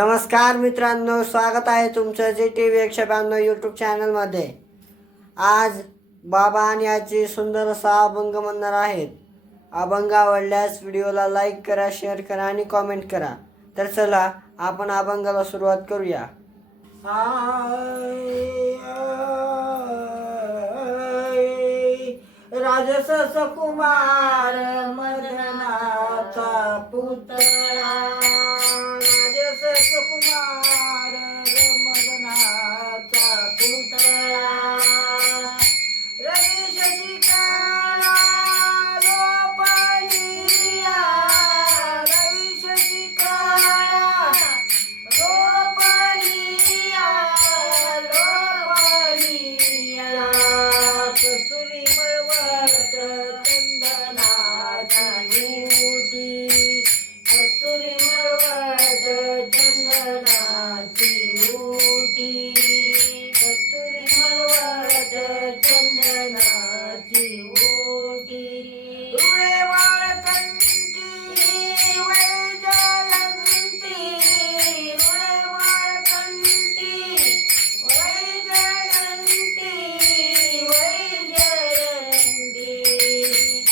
नमस्कार मित्रांनो स्वागत आहे तुमचं जे टी व्ही एकशे ब्याण्णव यूट्यूब चॅनलमध्ये आज बाबा आणि आजी सुंदर असा अभंग म्हणणार आहेत. अभंग आवडल्यास व्हिडिओला लाईक करा शेअर करा आणि कॉमेंट करा. तर चला आपण अभंगाला सुरुवात करूया. राजस सकुमार मदनाचा पुत्र. राजस कुमार ಚಂದನಾಚಿ ಓಟಿರಿ ಉಳೆ ಬಾಳ ಕಂಟಿ ವೈಜಾಲ ನಿಂತಿ ಉಳೆ ಬಾಳ ಕಂಟಿ ವೈಜಾಲ ನಿಂತಿ ವೈಜಯಂತಿ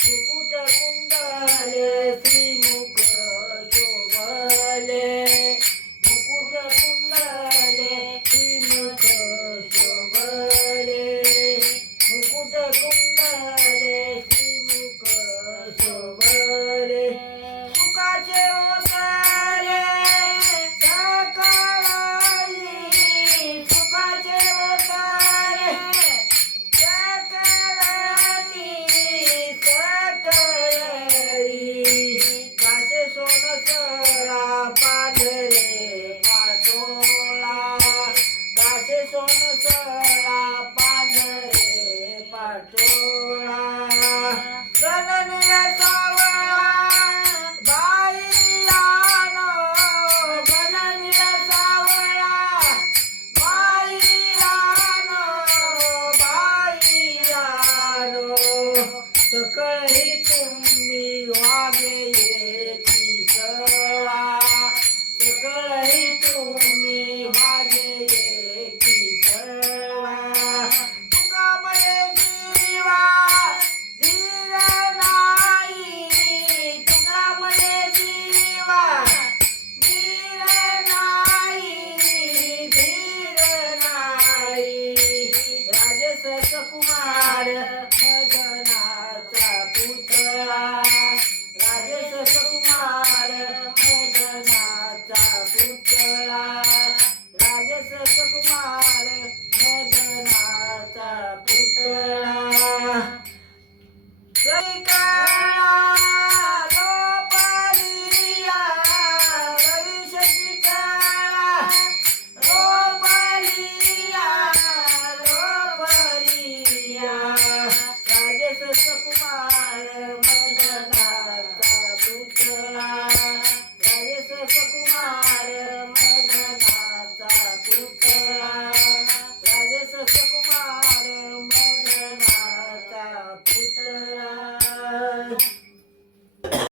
ಮುಕುಟ ಕುಂಡಲ ಶ್ರೀ ಮುಕ शोभले सुखाचे सकळी तुम्ही वागे येती सळा. सकळी तुम्ही Bye.